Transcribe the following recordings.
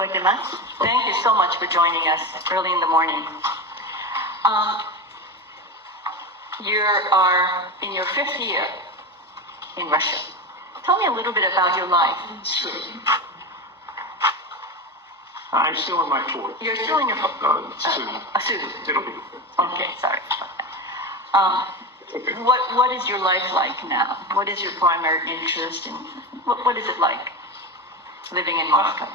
ございます。Thank you so much for joining us early in the morning. You are in your 5th year in Russia. Tell me a little bit about your life. I'm still in my 4th. You're still in your 4th? Soon. It'll be. Okay, sorry. Okay. What is your life like now? What is your primary interest in? What is it like living in Moscow?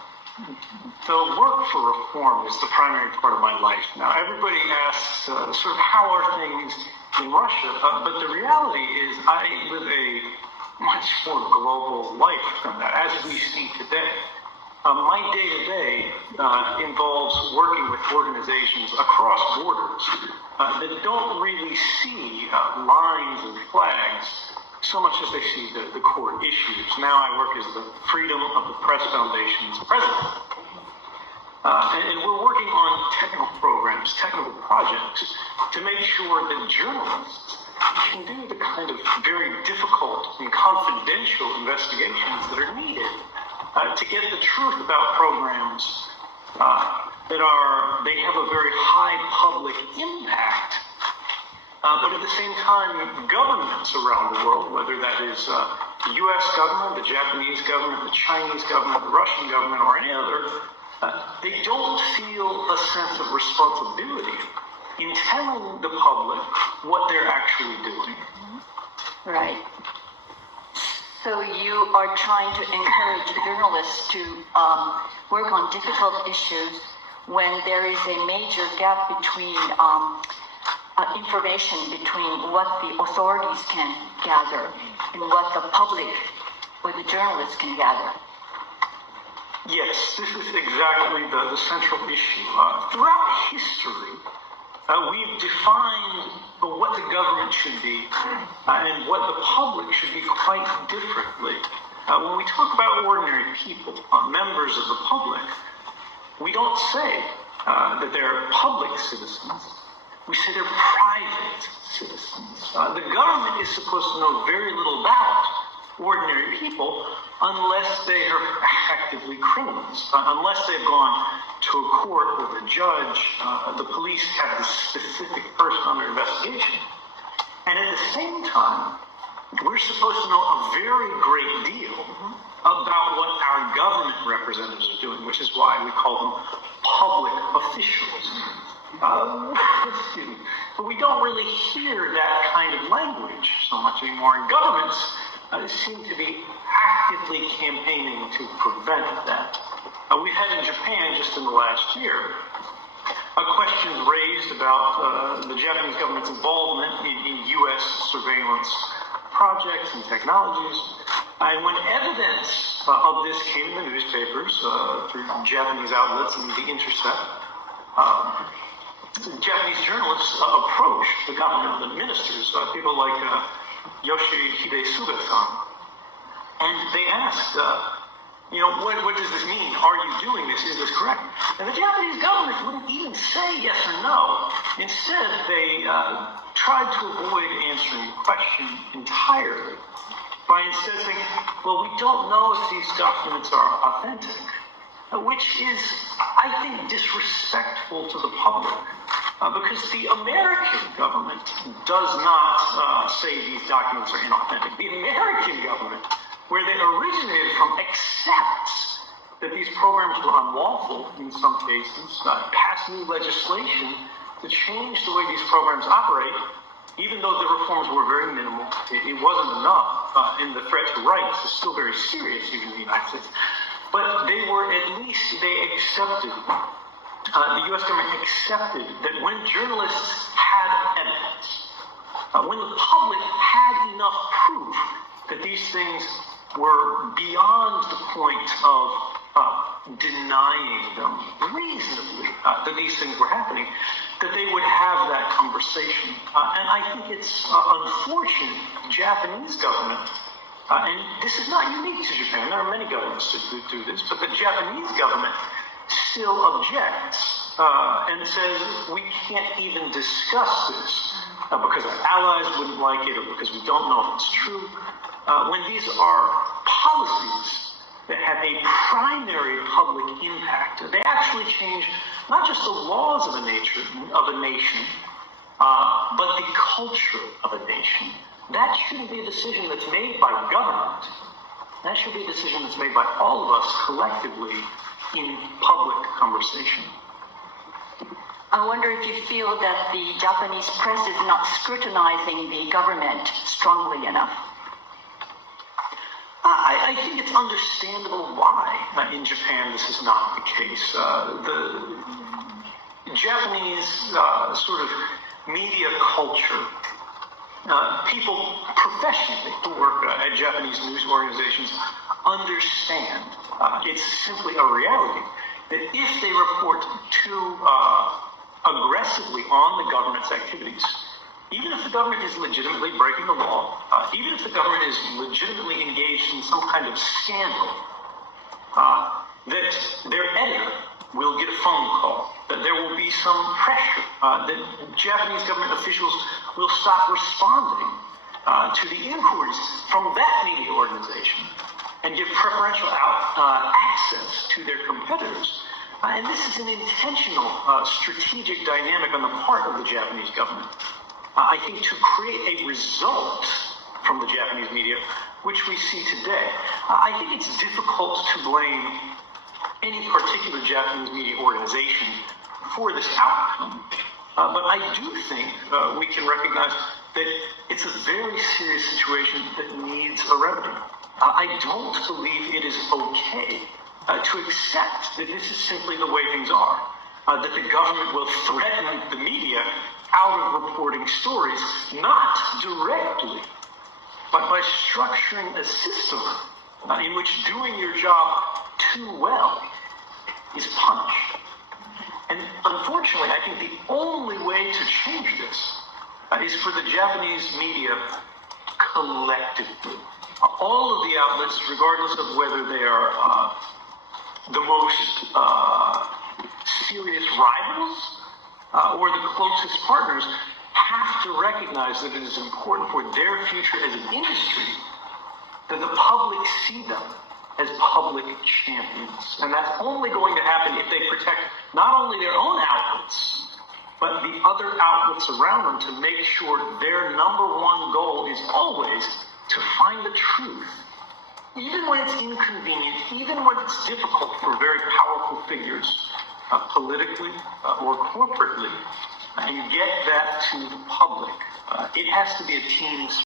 The work for reform is the primary part of my life. Now, everybody asks sort of how are things in Russia, but the reality is I live a much more global life than that, as we see today. My day-to-day involves working with organizations across borders that don't really see lines and flags so much as they see the core issues. Now I work as the Freedom of the Press Foundation's president. And we're working on technical programs, technical projects, to make sure that journalists can do the kind of very difficult and confidential investigations that are needed to get the truth about programs that have a very high public impact. But at the same time, governments around the world, whether that is the U.S. government, the Japanese government, the Chinese government, the Russian government, or any other, they don't feel a sense of responsibility in telling the public what they're actually doing. Right. So you are trying to encourage journalists to work on difficult issues when there is a major gap between information between what the authorities can gather and what the public or the journalists can gather. Yes, this is exactly the central issue. Throughout history, we've defined what the government should be and what the public should be quite differently. When we talk about ordinary people, members of the public, we don't say that they're public citizens. We say they're private citizens. The government is supposed to know very little about ordinary people unless they are actively criminals, unless they've gone to a court with a judge, the police have this specific person under investigation. And at the same time, we're supposed to know a very great deal about what our government representatives are doing, which is why we call them public officials. But we don't really hear that kind of language so much anymore. And governments seem to be actively campaigning to prevent that. We've had in Japan, just in the last year, questions raised about the Japanese government's involvement in U.S. surveillance projects and technologies. And when evidence of this came in the newspapers through Japanese outlets and The Intercept, Japanese journalists approached the government, the ministers, people like Yoshihide Suga-san, and they asked, what does this mean? Are you doing this? Is this correct? And the Japanese government wouldn't even say yes or no. Instead, they tried to avoid answering the question entirely by instead saying, well, we don't know if these documents are authentic, which is, I think, disrespectful to the public. Because the American government does not say these documents are inauthentic. The American government, where they originated from, accepts that these programs were unlawful in some cases, passed new legislation to change the way these programs operate, even though the reforms were very minimal. It wasn't enough, and the threat to rights is still very serious even in the United States. But they were, at least they accepted, the U.S. government accepted that when journalists had evidence, when the public had enough proof that these things were beyond the point of denying them reasonably, that these things were happening, that they would have that conversation. And I think it's unfortunate the Japanese government, and this is not unique to Japan, there are many governments that do this, but the Japanese government still objects and says we can't even discuss this because our allies wouldn't like it or because we don't know if it's true. When these are policies that have a primary public impact. They actually change not just the laws of a nation, but the culture of a nation. That shouldn't be a decision that's made by government. That should be a decision that's made by all of us collectively in public conversation. I wonder if you feel that the Japanese press is not scrutinizing the government strongly enough. I think it's understandable why in Japan this is not the case. The Japanese sort of media culture, people professionally who work at Japanese news organizations understand it's simply a reality that if they report too aggressively on the government's activities, even if the government is legitimately breaking the law, even if the government is legitimately engaged in some kind of scandal, that their editor will get a phone call, that there will be some pressure, that Japanese government officials will stop responding to the inquiries from that media organization and give preferential access to their competitors. And this is an intentional strategic dynamic on the part of the Japanese government. I think to create a result from the Japanese media, which we see today, I think it's difficult to blame any particular Japanese media organization for this outcome. But I do think we can recognize that it's a very serious situation that needs a remedy. I don't believe it is okay to accept that this is simply the way things are, that the government will threaten the media out of reporting stories, not directly, but by structuring a system in which doing your job too well is punished. And unfortunately, I think the only way to change this is for the Japanese media collectively, all of the outlets, regardless of whether they are the most serious rivals or the closest partners, have to recognize that it is important for their future as an industry that the public see them as public champions. And that's only going to happen if they protect not only their own outlets, but the other outlets around them to make sure their number one goal is always to find the truth. Even when it's inconvenient, even when it's difficult for very powerful figures, politically or corporately, and get that to the public. It has to be a team